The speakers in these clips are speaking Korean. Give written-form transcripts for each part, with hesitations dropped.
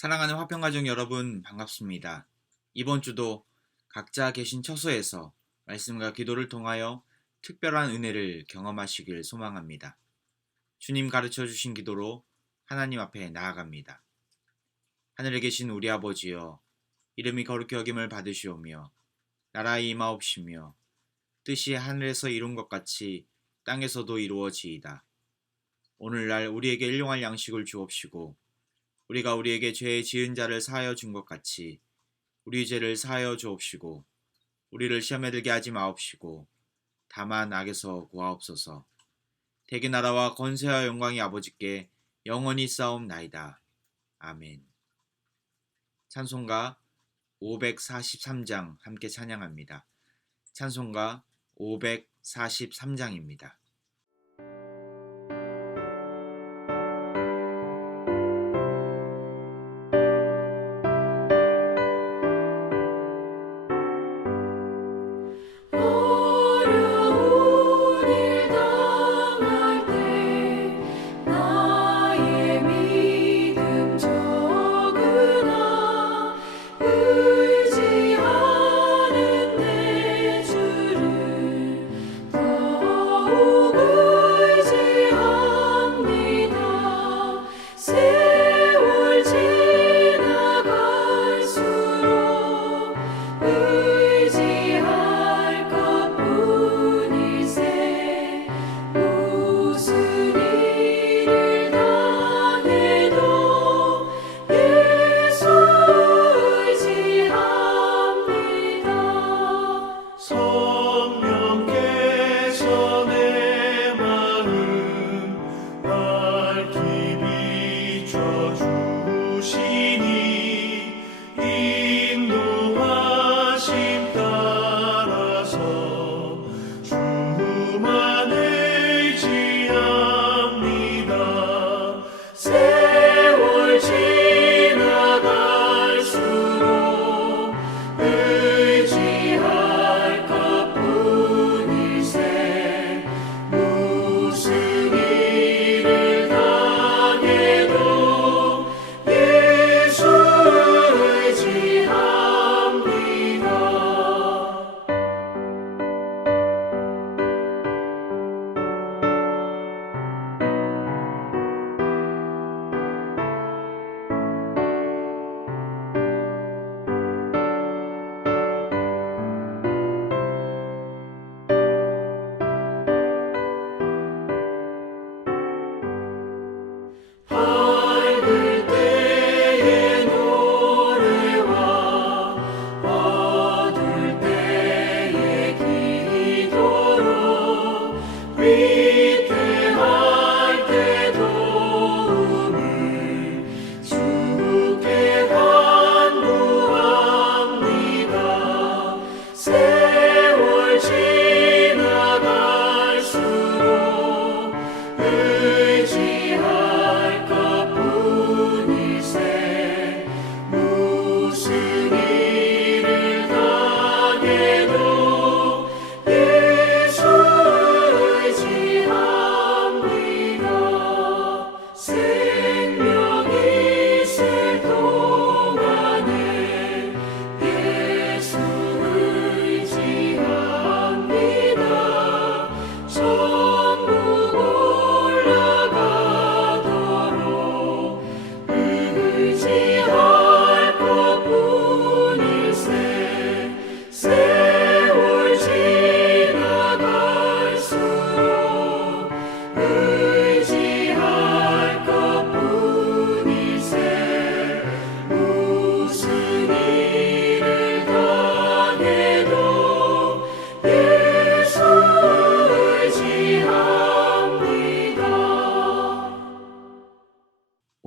사랑하는 화평가족 여러분 반갑습니다. 이번 주도 각자 계신 처소에서 말씀과 기도를 통하여 특별한 은혜를 경험하시길 소망합니다. 주님 가르쳐 주신 기도로 하나님 앞에 나아갑니다. 하늘에 계신 우리 아버지여, 이름이 거룩히 여김을 받으시오며 나라의 임하옵시며 뜻이 하늘에서 이룬 것 같이 땅에서도 이루어지이다. 오늘날 우리에게 일용할 양식을 주옵시고 우리가 우리에게 죄 지은 자를 사하여 준 것 같이 우리 죄를 사하여 주옵시고 우리를 시험에 들게 하지 마옵시고 다만 악에서 구하옵소서. 대개 나라와 권세와 영광이 아버지께 영원히 쌓옵나이다. 아멘. 찬송가 543장 함께 찬양합니다. 찬송가 543장입니다.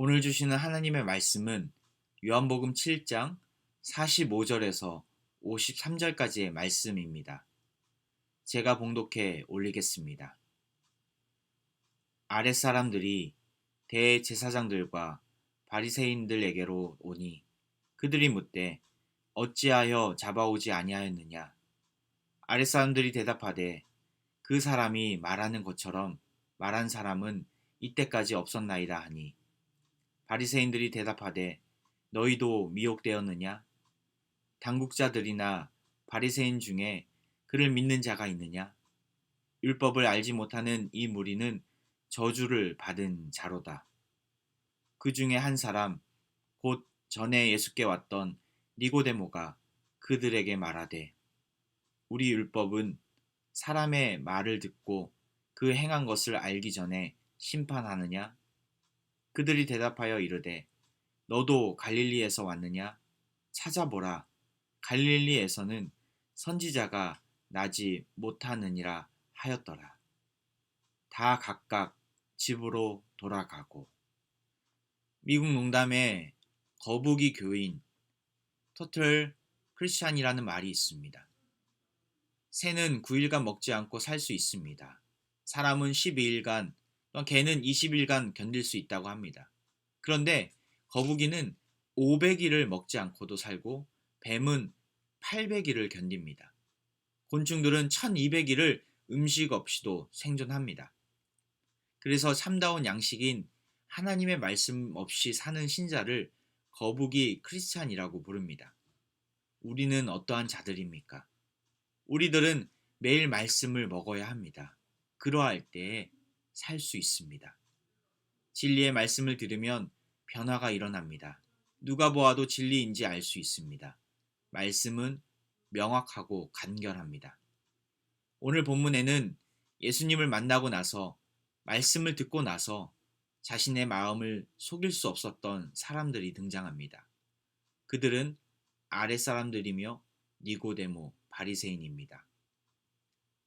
오늘 주시는 하나님의 말씀은 요한복음 7장 45절에서 53절까지의 말씀입니다. 제가 봉독해 올리겠습니다. 아랫사람들이 대제사장들과 바리새인들에게로 오니 그들이 묻되 어찌하여 잡아오지 아니하였느냐. 아랫사람들이 대답하되 그 사람이 말하는 것처럼 말한 사람은 이때까지 없었나이다 하니 바리새인들이 대답하되 너희도 미혹되었느냐? 당국자들이나 바리새인 중에 그를 믿는 자가 있느냐? 율법을 알지 못하는 이 무리는 저주를 받은 자로다. 그 중에 한 사람 곧 전에 예수께 왔던 니고데모가 그들에게 말하되 우리 율법은 사람의 말을 듣고 그 행한 것을 알기 전에 심판하느냐? 그들이 대답하여 이르되 너도 갈릴리에서 왔느냐? 찾아보라. 갈릴리에서는 선지자가 나지 못하느니라 하였더라. 다 각각 집으로 돌아가고. 미국 농담에 거북이 교인 토틀 크리스찬이라는 말이 있습니다. 새는 9일간 먹지 않고 살 수 있습니다. 사람은 12일간, 또는 개는 20일간 견딜 수 있다고 합니다. 그런데 거북이는 500일을 먹지 않고도 살고 뱀은 800일을 견딥니다. 곤충들은 1200일을 음식 없이도 생존합니다. 그래서 참다운 양식인 하나님의 말씀 없이 사는 신자를 거북이 크리스찬이라고 부릅니다. 우리는 어떠한 자들입니까? 우리들은 매일 말씀을 먹어야 합니다. 그러할 때에 살 수 있습니다. 진리의 말씀을 들으면 변화가 일어납니다. 누가 보아도 진리인지 알 수 있습니다. 말씀은 명확하고 간결합니다. 오늘 본문에는 예수님을 만나고 나서 말씀을 듣고 나서 자신의 마음을 속일 수 없었던 사람들이 등장합니다. 그들은 아랫사람들이며 니고데모, 바리새인입니다.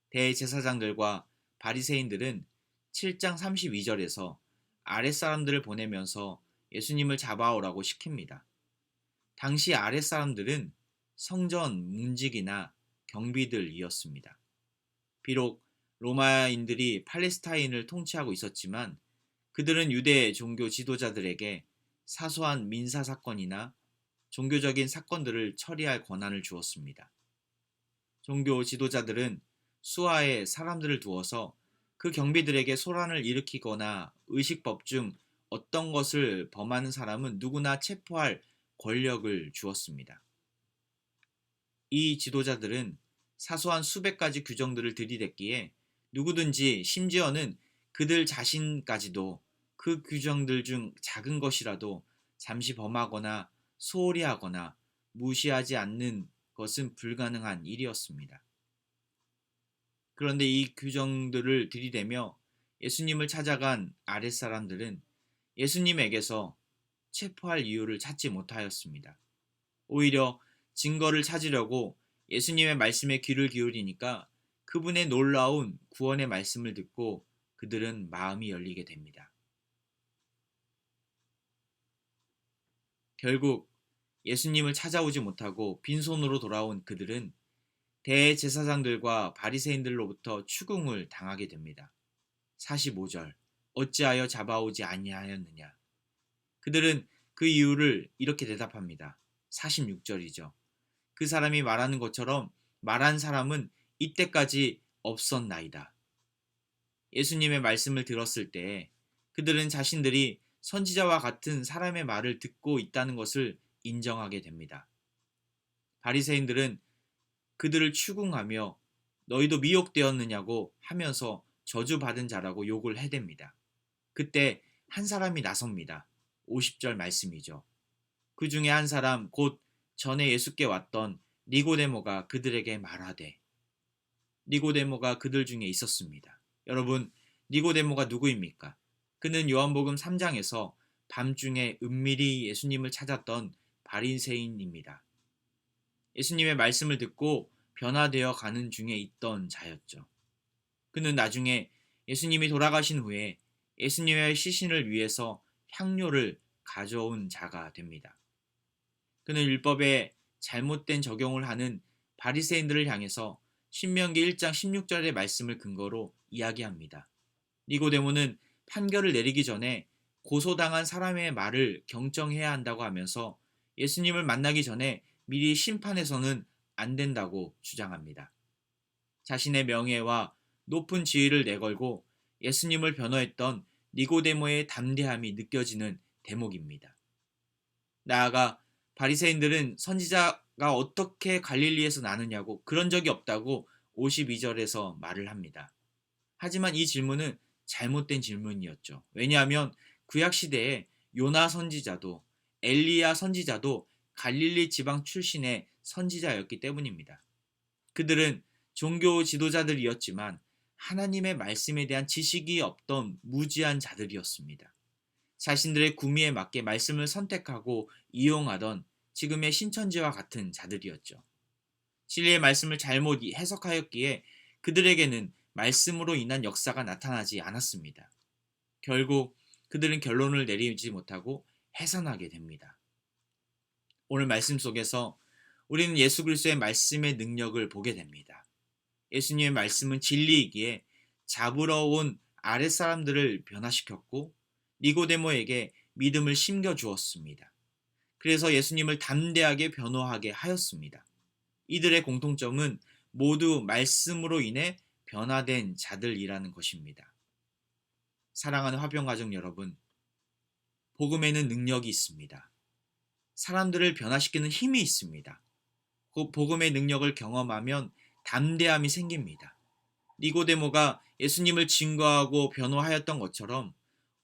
대제사장들과 바리새인들은 7장 32절에서 아랫사람들을 보내면서 예수님을 잡아오라고 시킵니다. 당시 아랫사람들은 성전 문직이나 경비들이었습니다. 비록 로마인들이 팔레스타인을 통치하고 있었지만 그들은 유대 종교 지도자들에게 사소한 민사 사건이나 종교적인 사건들을 처리할 권한을 주었습니다. 종교 지도자들은 수하에 사람들을 두어서 그 경비들에게 소란을 일으키거나 의식법 중 어떤 것을 범하는 사람은 누구나 체포할 권력을 주었습니다. 이 지도자들은 사소한 수백 가지 규정들을 들이댔기에 누구든지 심지어는 그들 자신까지도 그 규정들 중 작은 것이라도 잠시 범하거나 소홀히 하거나 무시하지 않는 것은 불가능한 일이었습니다. 그런데 이 규정들을 들이대며 예수님을 찾아간 아랫사람들은 예수님에게서 체포할 이유를 찾지 못하였습니다. 오히려 증거를 찾으려고 예수님의 말씀에 귀를 기울이니까 그분의 놀라운 구원의 말씀을 듣고 그들은 마음이 열리게 됩니다. 결국 예수님을 찾아오지 못하고 빈손으로 돌아온 그들은 대제사장들과 바리새인들로부터 추궁을 당하게 됩니다. 45절 어찌하여 잡아오지 아니하였느냐. 그들은 그 이유를 이렇게 대답합니다. 46절이죠. 그 사람이 말하는 것처럼 말한 사람은 이때까지 없었나이다. 예수님의 말씀을 들었을 때 그들은 자신들이 선지자와 같은 사람의 말을 듣고 있다는 것을 인정하게 됩니다. 바리새인들은 그들을 추궁하며 너희도 미혹되었느냐고 하면서 저주받은 자라고 욕을 해댑니다. 그때 한 사람이 나섭니다. 50절 말씀이죠. 그 중에 한 사람 곧 전에 예수께 왔던 니고데모가 그들에게 말하되. 니고데모가 그들 중에 있었습니다. 여러분, 니고데모가 누구입니까? 그는 요한복음 3장에서 밤중에 은밀히 예수님을 찾았던 바리새인입니다. 예수님의 말씀을 듣고 변화되어 가는 중에 있던 자였죠. 그는 나중에 예수님이 돌아가신 후에 예수님의 시신을 위해서 향료를 가져온 자가 됩니다. 그는 율법에 잘못된 적용을 하는 바리새인들을 향해서 신명기 1장 16절의 말씀을 근거로 이야기합니다. 니고데모는 판결을 내리기 전에 고소당한 사람의 말을 경청해야 한다고 하면서 예수님을 만나기 전에 미리 심판해서는 안 된다고 주장합니다. 자신의 명예와 높은 지위를 내걸고 예수님을 변호했던 니고데모의 담대함이 느껴지는 대목입니다. 나아가 바리새인들은 선지자가 어떻게 갈릴리에서 나느냐고 그런 적이 없다고 52절에서 말을 합니다. 하지만 이 질문은 잘못된 질문이었죠. 왜냐하면 구약 시대에 요나 선지자도 엘리야 선지자도 갈릴리 지방 출신의 선지자였기 때문입니다. 그들은 종교 지도자들이었지만 하나님의 말씀에 대한 지식이 없던 무지한 자들이었습니다. 자신들의 구미에 맞게 말씀을 선택하고 이용하던 지금의 신천지와 같은 자들이었죠. 진리의 말씀을 잘못 해석하였기에 그들에게는 말씀으로 인한 역사가 나타나지 않았습니다. 결국 그들은 결론을 내리지 못하고 해산하게 됩니다. 오늘 말씀 속에서 우리는 예수 그리스도의 말씀의 능력을 보게 됩니다. 예수님의 말씀은 진리이기에 잡으러 온 아랫사람들을 변화시켰고 니고데모에게 믿음을 심겨 주었습니다. 그래서 예수님을 담대하게 변호하게 하였습니다. 이들의 공통점은 모두 말씀으로 인해 변화된 자들이라는 것입니다. 사랑하는 화평가족 여러분, 복음에는 능력이 있습니다. 사람들을 변화시키는 힘이 있습니다. 그 복음의 능력을 경험하면 담대함이 생깁니다. 니고데모가 예수님을 증거하고 변호하였던 것처럼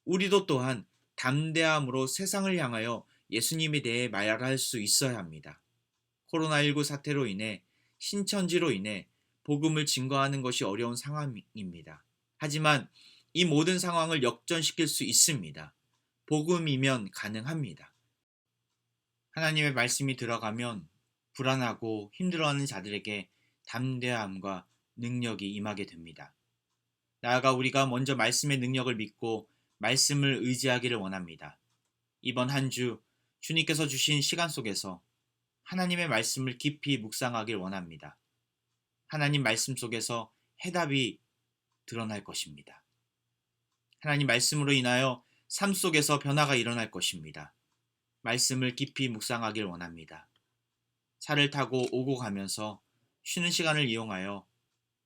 우리도 또한 담대함으로 세상을 향하여 예수님에 대해 말할 수 있어야 합니다. 코로나19 사태로 인해 신천지로 인해 복음을 증거하는 것이 어려운 상황입니다. 하지만 이 모든 상황을 역전시킬 수 있습니다. 복음이면 가능합니다. 하나님의 말씀이 들어가면 불안하고 힘들어하는 자들에게 담대함과 능력이 임하게 됩니다. 나아가 우리가 먼저 말씀의 능력을 믿고 말씀을 의지하기를 원합니다. 이번 한 주 주님께서 주신 시간 속에서 하나님의 말씀을 깊이 묵상하길 원합니다. 하나님 말씀 속에서 해답이 드러날 것입니다. 하나님 말씀으로 인하여 삶 속에서 변화가 일어날 것입니다. 말씀을 깊이 묵상하길 원합니다. 차를 타고 오고 가면서 쉬는 시간을 이용하여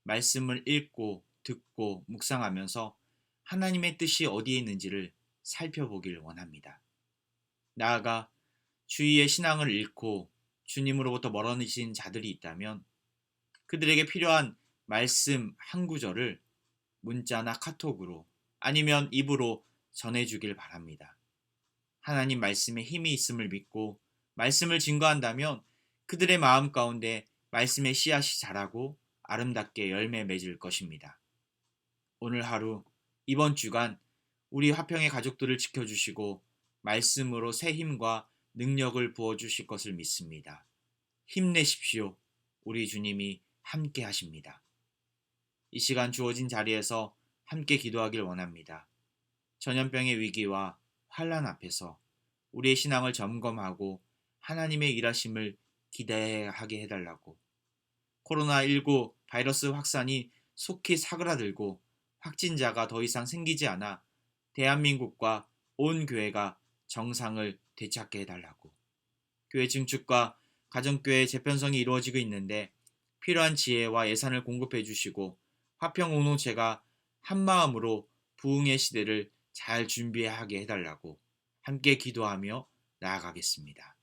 말씀을 읽고 듣고 묵상하면서 하나님의 뜻이 어디에 있는지를 살펴보길 원합니다. 나아가 주위의 신앙을 잃고 주님으로부터 멀어지신 자들이 있다면 그들에게 필요한 말씀 한 구절을 문자나 카톡으로 아니면 입으로 전해주길 바랍니다. 하나님 말씀에 힘이 있음을 믿고 말씀을 증거한다면 그들의 마음 가운데 말씀의 씨앗이 자라고 아름답게 열매 맺을 것입니다. 오늘 하루, 이번 주간 우리 화평의 가족들을 지켜주시고 말씀으로 새 힘과 능력을 부어주실 것을 믿습니다. 힘내십시오. 우리 주님이 함께 하십니다. 이 시간 주어진 자리에서 함께 기도하길 원합니다. 전염병의 위기와 환난 앞에서 우리의 신앙을 점검하고 하나님의 일하심을 기대하게 해달라고, 코로나19 바이러스 확산이 속히 사그라들고 확진자가 더 이상 생기지 않아 대한민국과 온 교회가 정상을 되찾게 해달라고, 교회 증축과 가정교회 재편성이 이루어지고 있는데 필요한 지혜와 예산을 공급해 주시고 화평 공동체가 한마음으로 부흥의 시대를 잘 준비하게 해달라고 함께 기도하며 나아가겠습니다.